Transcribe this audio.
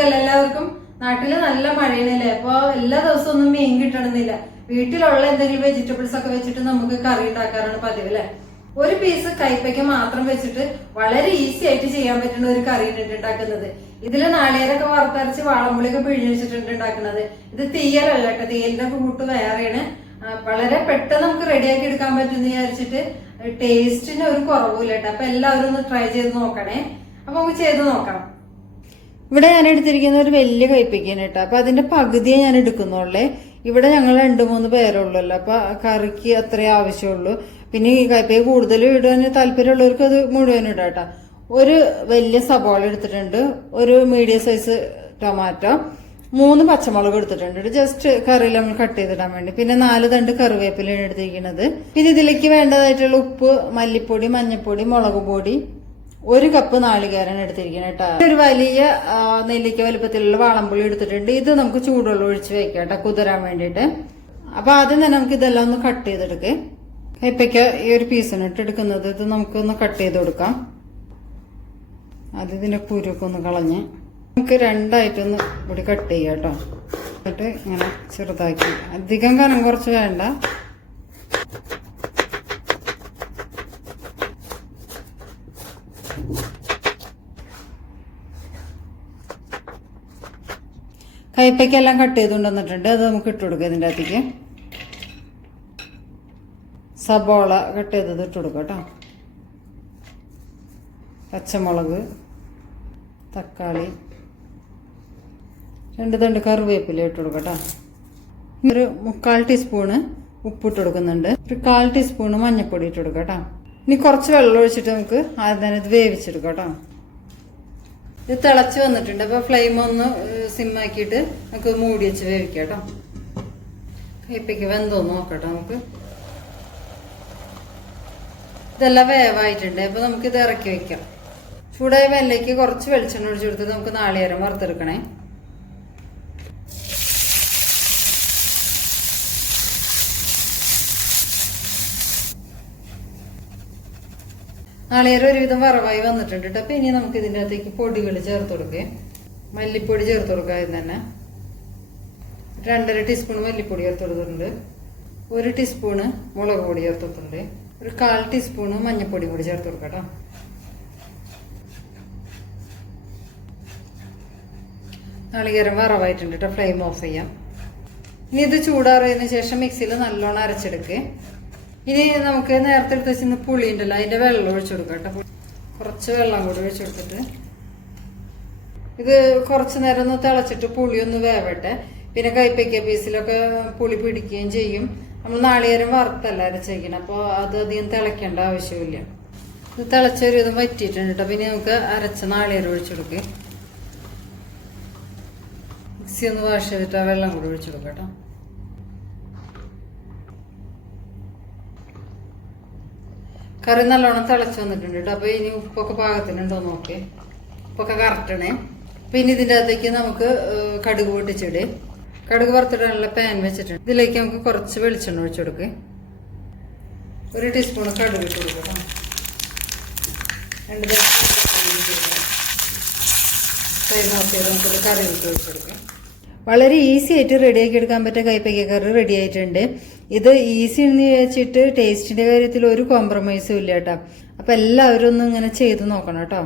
സുഖല്ല എല്ലാവർക്കും? നാട്ടിൽ നല്ല മഴയാണല്ലേ? അപ്പൊ എല്ലാ ദിവസവും ഒന്നും മീൻ കിട്ടണമെന്നില്ല. വീട്ടിലുള്ള എന്തെങ്കിലും വെജിറ്റബിൾസ് ഒക്കെ വെച്ചിട്ട് നമുക്ക് കറി ഉണ്ടാക്കാറാണ് പതിവ് അല്ലെ ഒരു പീസ് കൈപ്പയ്ക്ക് മാത്രം വെച്ചിട്ട് വളരെ ഈസി ആയിട്ട് ചെയ്യാൻ പറ്റുന്ന ഒരു കറി ഉണ്ടാക്കുന്നത്. ഇതിൽ നാളികേരൊക്കെ വറുത്തരച്ച് വാളമ്പുളിയൊക്കെ പിഴിഞ്ഞ് വെച്ചിട്ടുണ്ട് ഉണ്ടാക്കുന്നത്. ഇത് തീയലല്ല കേട്ടോ. തീയലിന്റെ കൂട്ട് വേറെയാണ് വളരെ പെട്ടെന്ന് നമുക്ക് റെഡിയാക്കി എടുക്കാൻ പറ്റുന്ന വിചാരിച്ചിട്ട് ടേസ്റ്റിന് ഒരു കുറവില്ല കേട്ടോ. അപ്പൊ എല്ലാവരും ഒന്ന് ട്രൈ ചെയ്ത് നോക്കണേ. അപ്പൊ നമുക്ക് ചെയ്ത് നോക്കാം. ഇവിടെ ഞാൻ എടുത്തിരിക്കുന്ന ഒരു വലിയ കൈപ്പയ്ക്കാണ് കേട്ടോ. അപ്പൊ അതിന്റെ പകുതിയെ ഞാൻ എടുക്കുന്നുള്ളേ. ഇവിടെ ഞങ്ങൾ രണ്ട് മൂന്ന് പേരുള്ളല്ലോ. അപ്പൊ കറിക്ക് അത്രേ ആവശ്യമുള്ളൂ. പിന്നെ ഈ കൈപ്പയ്യ കൂടുതൽ ഇടാൻ താല്പര്യമുള്ളവർക്ക് അത് മുഴുവൻ ഇടാം കേട്ടോ. ഒരു വലിയ സബോള എടുത്തിട്ടുണ്ട്. ഒരു മീഡിയം സൈസ് ടൊമാറ്റോ. മൂന്ന് പച്ചമുളക് എടുത്തിട്ടുണ്ട്. ജസ്റ്റ് കറിയിൽ നമ്മൾ കട്ട് ചെയ്തിടാൻ വേണ്ടി. പിന്നെ നാല് തണ്ട് കറിവേപ്പിലാണ് എടുത്തിരിക്കുന്നത്. പിന്നെ ഇതിലേക്ക് വേണ്ടതായിട്ടുള്ള ഉപ്പ് മല്ലിപ്പൊടി മഞ്ഞൾപ്പൊടി മുളക് പൊടി. ഒരു കപ്പ് നാളികേരാണ് എടുത്തിരിക്കണം കേട്ടോ ഒരു വലിയ നെല്ലിക്ക വലുപ്പത്തിലുള്ള വാളമ്പുളി എടുത്തിട്ടുണ്ട്. ഇത് നമുക്ക് ചൂടുവെള്ളം ഒഴിച്ച് വെക്കാം കേട്ടോ കുതിരാൻ വേണ്ടിയിട്ട്. അപ്പൊ ആദ്യം തന്നെ നമുക്ക് ഇതെല്ലാം ഒന്ന് കട്ട് ചെയ്തെടുക്കേ. കയ്പയ്ക്ക ഈ ഒരു പീസിന് ഇട്ട് എടുക്കുന്നത് ഇത് നമുക്കൊന്ന് കട്ട് ചെയ്ത് കൊടുക്കാം. അത് ഇതിന്റെ കുരുക്കെ ഒന്ന് കളഞ്ഞ് നമുക്ക് രണ്ടായിട്ടൊന്ന് ഇവിടെ കട്ട് ചെയ്യാം കേട്ടോ എന്നിട്ട് ഇങ്ങനെ ചെറുതാക്കി. അധികം കനം കുറച്ച് വേണ്ട. കയ്പയ്ക്കെല്ലാം കട്ട് ചെയ്ത് കൊണ്ടുവന്നിട്ടുണ്ട് അത് നമുക്ക് ഇട്ട് കൊടുക്കാം ഇതിന്റെ അകത്തേക്ക്. സബോള കട്ട് ചെയ്തത് ഇട്ട് കൊടുക്കാം കേട്ടോ. പച്ചമുളക് തക്കാളി രണ്ട് തണ്ട് കറിവേപ്പില ഇട്ട് കൊടുക്കാം കേട്ടോ. ഒരു മുക്കാൽ ടീസ്പൂണ് ഉപ്പിട്ട് കൊടുക്കുന്നുണ്ട്. ഒരു കാൽ ടീസ്പൂണ് മഞ്ഞൾപ്പൊടി ഇട്ട് കൊടുക്കാം കേട്ടോ. ഇനി കുറച്ച് വെള്ളം ഒഴിച്ചിട്ട് നമുക്ക് ആദ്യം തന്നെ ഇത് വേവിച്ചെടുക്കാം കേട്ടോ. ഇത് തിളച്ച് വന്നിട്ടുണ്ട്. അപ്പൊ ഫ്ലെയിം ഒന്ന് സിമ്മാക്കിയിട്ട് നമുക്ക് മൂടി വെച്ച് വേവിക്കാം കേട്ടോ കയ്പയ്ക്ക് വെന്തോന്ന് നോക്കട്ടോ നമുക്ക്. ഇതെല്ലാം വേവായിട്ടുണ്ട്. അപ്പൊ നമുക്ക് ഇത് ഇറക്കി വെക്കാം. ചൂടായ വെല്ലേക്ക് കുറച്ച് വെളിച്ചെണ്ണ ഒഴിച്ചു കൊടുത്ത് നമുക്ക് നാളികേരം വറുത്തെടുക്കണേ. നാളികേരം ഒരുവിധം വറവായി വന്നിട്ടുണ്ട് കേട്ടോ അപ്പൊ ഇനി നമുക്ക് ഇതിന്റെ അകത്തേക്ക് പൊടികൾ ചേർത്ത് കൊടുക്കേ. മല്ലിപ്പൊടി ചേർത്ത് കൊടുക്കുക ആദ്യം തന്നെ. രണ്ടര ടീസ്പൂൺ മല്ലിപ്പൊടി ചേർത്ത് കൊടുത്തിട്ടുണ്ട്. ഒരു ടീസ്പൂണ് മുളക് പൊടി ചേർത്ത് കൊടുത്തിട്ടുണ്ട്. ഒരു കാൽ ടീസ്പൂണ് മഞ്ഞൾപ്പൊടി കൂടി ചേർത്ത് കൊടുക്കാം നാളികേരം വറവായിട്ടുണ്ട് കേട്ടോ ഫ്ലെയിം ഓഫ് ചെയ്യാം. ഇനി ഇത് ചൂടാറിയതിനു ശേഷം മിക്സിയിൽ നല്ലോണം അരച്ചെടുക്കുക ഇനി നമുക്ക് നേരത്തെ എടുത്ത് വെച്ചിരുന്ന പുളി ഉണ്ടല്ലോ അതിന്റെ വെള്ളം ഒഴിച്ചു കൊടുക്കാം കേട്ടോ. കുറച്ച് വെള്ളം കൂടി ഒഴിച്ചു കൊടുത്തിട്ട്. ഇത് കുറച്ച് നേരം ഒന്ന് തിളച്ചിട്ട് പുളി ഒന്ന് വേവട്ടെ. പിന്നെ കൈപ്പയ്ക്ക പീസിലൊക്കെ പുളി പിടിക്കുകയും ചെയ്യും. നമ്മൾ നാളികേരം വറുത്തല്ല അരച്ചേക്കണം അപ്പോൾ അത് അധികം തിളയ്ക്കേണ്ട ആവശ്യമില്ല. ഇത് തിളച്ചൊരു ഇതും വറ്റിയിട്ടുണ്ട് കേട്ടോ. പിന്നെ നമുക്ക് അരച്ച നാളികേരം ഒഴിച്ചു കൊടുക്കുക മിക്സി ഒന്ന് വാഷ് ചെയ്തിട്ട് ആ വെള്ളം കൂടി ഒഴിച്ചു കൊടുക്കാം കേട്ടോ. കറി നല്ലോണം തിളച്ച് വന്നിട്ടുണ്ട് കേട്ടോ. അപ്പൊ ഇനി ഉപ്പൊക്കെ പാകത്തിനുണ്ടോ നോക്കി. ഉപ്പൊക്കെ കറക്റ്റണേ പിന്നെ ഇതിന്റെ അകത്തേക്ക് നമുക്ക് കടുക് പൊട്ടിച്ചിടേ. കടുക് വറുത്തിടാനുള്ള പാൻ വെച്ചിട്ടുണ്ട്. ഇതിലേക്ക് നമുക്ക് കുറച്ച് വെളിച്ചെണ്ണ ഒഴിച്ചു കൊടുക്ക്. ഒരു ടീസ്പൂൺ കടുക് ഇട്ട് കൊടുക്കാം രണ്ട് ഫ്ലെയിം നോക്കിയത് നമുക്കൊരു കറി ഇട്ട് ഒഴിച്ചു കൊടുക്കാം. വളരെ ഈസി ആയിട്ട് റെഡിയാക്കി എടുക്കാൻ പറ്റിയ കൈപ്പയ്ക്ക കറി റെഡി ആയിട്ടുണ്ട്. ഇത് ഈസി എന്ന് വെച്ചിട്ട് ടേസ്റ്റിന്റെ കാര്യത്തിൽ ഒരു കോംപ്രമൈസും ഇല്ല കേട്ടോ അപ്പൊ എല്ലാവരും ഒന്ന് ഇങ്ങനെ ചെയ്ത് നോക്കണം കേട്ടോ